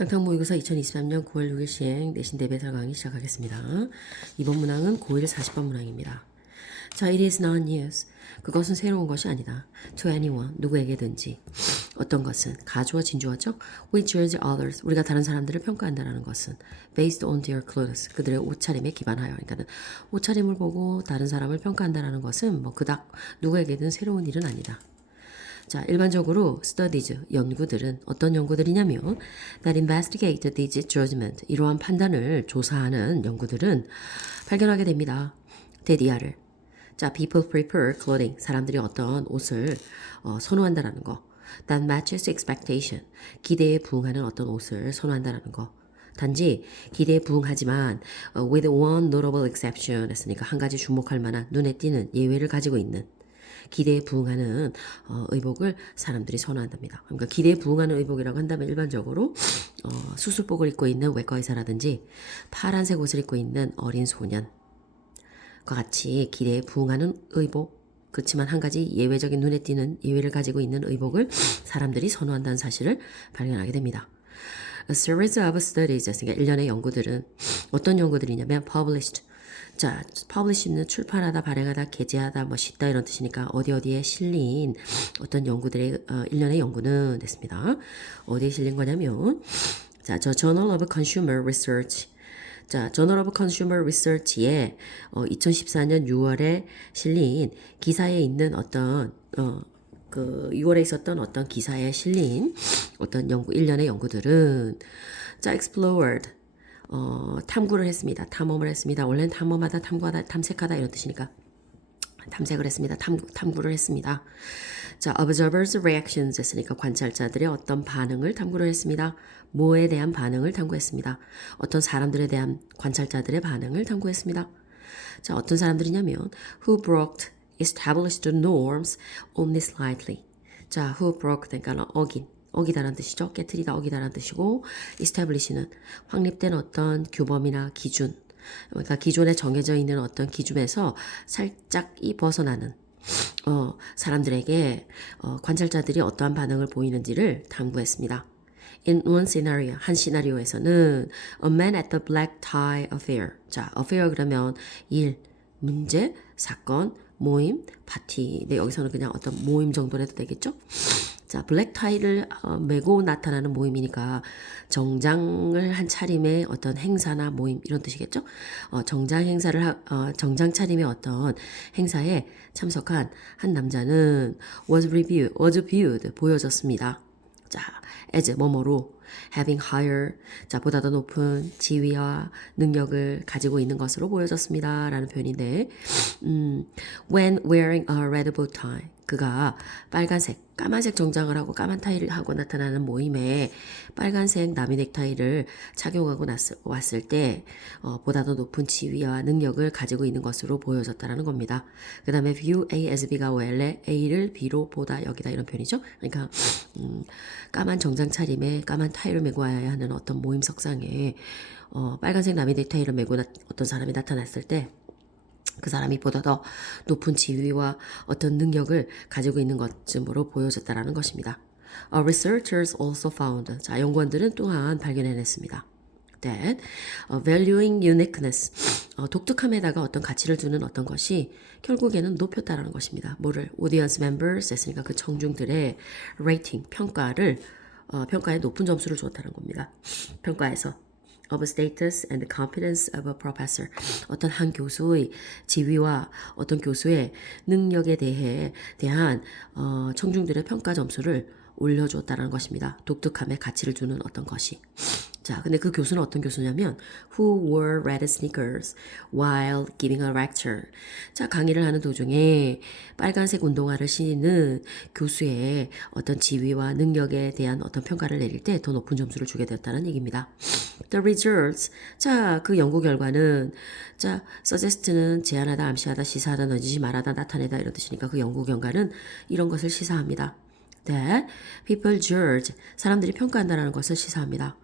탕탕 모의고사 2023년 9월 6일 시행 내신 대비해설 강의 시작하겠습니다. 이번 문항은 고1 40번 문항입니다. 자, it is not news. 그것은 새로운 것이 아니다. To anyone, 누구에게든지. 어떤 것은 가주어 진주어죠. We judge others. 우리가 다른 사람들을 평가한다라는 것은 based on their clothes. 그들의 옷차림에 기반하여. 그러니까 옷차림을 보고 다른 사람을 평가한다라는 것은 뭐 그닥 누구에게든 새로운 일은 아니다. 자, 일반적으로 studies, 연구들은 어떤 연구들이냐면 that investigate these judgment, 이러한 판단을 조사하는 연구들은 발견하게 됩니다. that 이하를. 자, people prefer clothing, 사람들이 어떤 옷을 선호한다라는 거. that matches expectation, 기대에 부응하는 어떤 옷을 선호한다라는 거. 단지 기대에 부응하지만 with one notable exception 했으니까 한 가지 주목할 만한 눈에 띄는 예외를 가지고 있는 기대에 부응하는 의복을 사람들이 선호한답니다. 그러니까 기대에 부응하는 의복이라고 한다면 일반적으로 수술복을 입고 있는 외과 의사라든지 파란색 옷을 입고 있는 어린 소년과 같이 기대에 부응하는 의복, 그렇지만 한 가지 예외적인 눈에 띄는 예외를 가지고 있는 의복을 사람들이 선호한다는 사실을 발견하게 됩니다. A series of studies, 그러니까 일련의 연구들은 어떤 연구들이냐면 published. 자, publish는 출판하다, 발행하다, 게재하다, 뭐 싣다 이런 뜻이니까 어디에 실린 어떤 연구들의 일련의 연구는 됐습니다. 어디에 실린 거냐면 자, 저 Journal of Consumer Research. 자, Journal of Consumer Research에 2014년 6월에 실린 기사에 있는 어떤 그 6월에 있었던 어떤 기사에 실린 어떤 연구 일련의 연구들은 자, explored 탐구를 했습니다. 탐험을 했습니다. 원래는 탐험하다, 탐구하다, 탐색하다 이런 뜻이니까 탐색을 했습니다. 탐구를 했습니다. 자, observers reactions 했으니까 관찰자들의 어떤 반응을 탐구를 했습니다. 뭐에 대한 반응을 탐구했습니다. 어떤 사람들에 대한 관찰자들의 반응을 탐구했습니다. 자, 어떤 사람들이냐면 who broke established norms only slightly. 자, who broke 그러니까 어기다라는 뜻이죠. 깨트리다, 어기다라는 뜻이고 establish는 확립된 어떤 규범이나 기준, 그러니까 기존에 정해져 있는 어떤 기준에서 살짝 벗어나는 사람들에게 관찰자들이 어떠한 반응을 보이는지를 탐구했습니다. In one scenario, 한 시나리오에서는 a man at the black tie affair. 자, affair 그러면 일, 문제, 사건, 모임, 파티. 네, 여기서는 그냥 어떤 모임 정도로 해도 되겠죠? 자, 블랙 타이를 메고 나타나는 모임이니까 정장을 한 차림의 어떤 행사나 모임 이런 뜻이겠죠? 정장 차림의 어떤 행사에 참석한 한 남자는 was viewed 보여졌습니다. 자, as 뭐뭐로 having higher, 자, 보다 더 높은 지위와 능력을 가지고 있는 것으로 보여졌습니다. 라는 표현인데, when wearing a red bow tie, 그가 까만색 정장을 하고 까만 타이를 하고 나타나는 모임에 빨간색 나비 넥타이를 착용하고 왔을 때 보다 더 높은 지위와 능력을 가지고 있는 것으로 보여졌다라는 겁니다. 그 다음에 view A as B가 원래 A를 B로 보다 여기다 이런 표현이죠. 그러니까 까만 정장 차림에 까만 타이를 메고 와야 하는 어떤 모임 석상에 빨간색 나비 넥타이를 메고 어떤 사람이 나타났을 때 그 사람이 보다 더 높은 지위와 어떤 능력을 가지고 있는 것쯤으로 보여졌다라는 것입니다. Researchers also found, 자, 연구원들은 또한 발견해냈습니다. That valuing uniqueness, 독특함에다가 어떤 가치를 두는 어떤 것이 결국에는 높였다라는 것입니다. 뭐를? Audience members 했으니까 그 청중들의 rating, 평가에 높은 점수를 주었다는 겁니다. 평가에서 of status and competence of a professor. 어떤 한 교수의 지위와 어떤 교수의 능력에 대한 청중들의 평가 점수를 올려주었다는 것입니다. 독특함에 가치를 주는 어떤 것이. 자, 근데 그 교수는 어떤 교수냐면 who wore red sneakers while giving a lecture. 자, 강의를 하는 도중에 빨간색 운동화를 신는 교수의 어떤 지위와 능력에 대한 어떤 평가를 내릴 때 더 높은 점수를 주게 되었다는 얘기입니다. The results. 자, 그 연구 결과는 자, suggest는 제안하다, 암시하다, 시사하다, 넌지시 말하다, 나타내다 이런 뜻이니까 그 연구 결과는 이런 것을 시사합니다. That people judge. 사람들이 평가한다는 것을 시사합니다.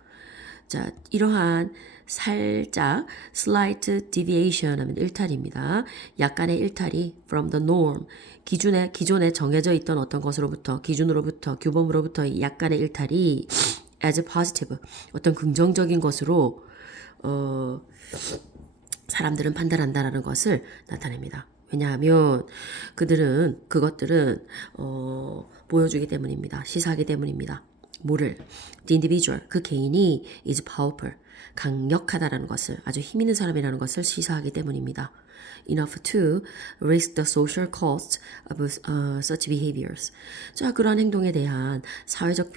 자, 이러한 살짝 slight deviation 하면 일탈입니다. 약간의 일탈이 from the norm, 기존에 정해져 있던 어떤 것으로부터, 기준으로부터, 규범으로부터 약간의 일탈이 as positive 어떤 긍정적인 것으로 사람들은 판단한다라는 것을 나타냅니다. 왜냐하면 그것들은 보여주기 때문입니다. 시사하기 때문입니다. 뭐를? The individual, 그 개인이 is powerful, 강력하다라는 것을, 아주 힘 있는 사람이라는 것을 시사하기 때문입니다. Enough to risk the social cost of such behaviors. 자, 그러한 행동에 대한 사회적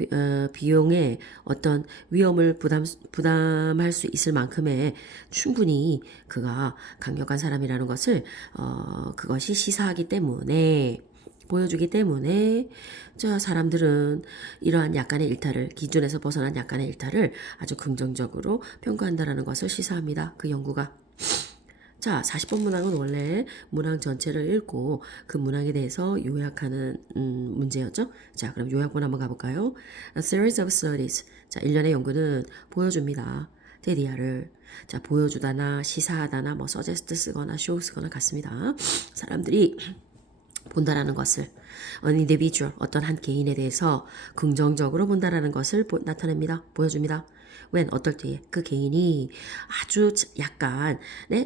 비용의 어떤 위험을 부담할 수 있을 만큼의 충분히 그가 강력한 사람이라는 것을 그것이 시사하기 때문에 보여주기 때문에 자 사람들은 이러한 약간의 일탈을 기준에서 벗어난 약간의 일탈을 아주 긍정적으로 평가한다라는 것을 시사합니다. 그 연구가. 자, 40번 문항은 원래 문항 전체를 읽고 그 문항에 대해서 요약하는 문제였죠. 자, 그럼 요약본 한번 가볼까요? A series of studies. 자, 일련의 연구는 보여줍니다. 데디아를. 자, 보여주다나 시사하다나 뭐 suggest 쓰거나 show 쓰거나 같습니다. 사람들이 본다라는 것을 an individual, 어떤 한 개인에 대해서 긍정적으로 본다라는 것을 나타냅니다. 보여줍니다. when, 어떨 때에 그 개인이 아주 약간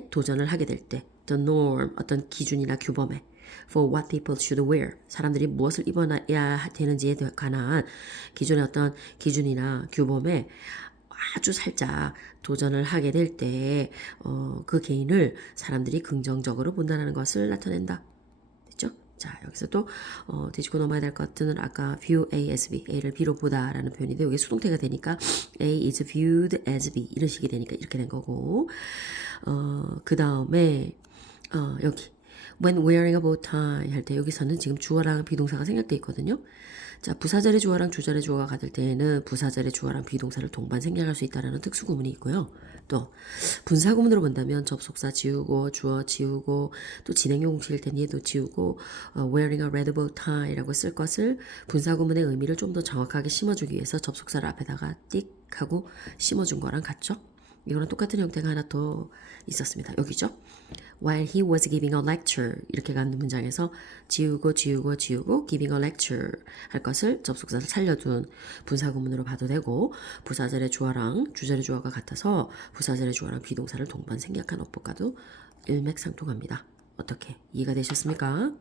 도전을 하게 될 때 the norm, 어떤 기준이나 규범에 for what people should wear, 사람들이 무엇을 입어야 되는지에 관한 기존의 어떤 기준이나 규범에 아주 살짝 도전을 하게 될 때 그 개인을 사람들이 긍정적으로 본다는 것을 나타낸다. 됐죠? 자, 여기서 또 짚고 넘어야 될 것들은 아까 view A as B, A를 B로 보다라는 표현인데 여기 수동태가 되니까 A is viewed as B 이런 식이 되니까 이렇게 된 거고 그 다음에 여기 when wearing a bow tie 할 때 여기서는 지금 주어랑 비동사가 생략돼 있거든요. 자, 부사절의 주어랑 주절의 주어가 같을 때에는 부사절의 주어랑 비동사를 동반 생략할 수 있다는 특수 구문이 있고요. 또 분사 구문으로 본다면 접속사 지우고 주어 지우고 또 진행형 공식일 땐 얘도 지우고 wearing a red bow tie라고 쓸 것을 분사 구문의 의미를 좀 더 정확하게 심어주기 위해서 접속사를 앞에다가 띡 하고 심어준 거랑 같죠? 이거랑 똑같은 형태가 하나 더 있었습니다. 여기죠. While he was giving a lecture 이렇게 가는 문장에서 지우고 giving a lecture 할 것을 접속사를 살려둔 분사구문으로 봐도 되고 부사절의 주어랑 주절의 주어가 같아서 부사절의 주어랑 비동사를 동반 생략한 어법과도 일맥상통합니다. 어떻게 이해가 되셨습니까?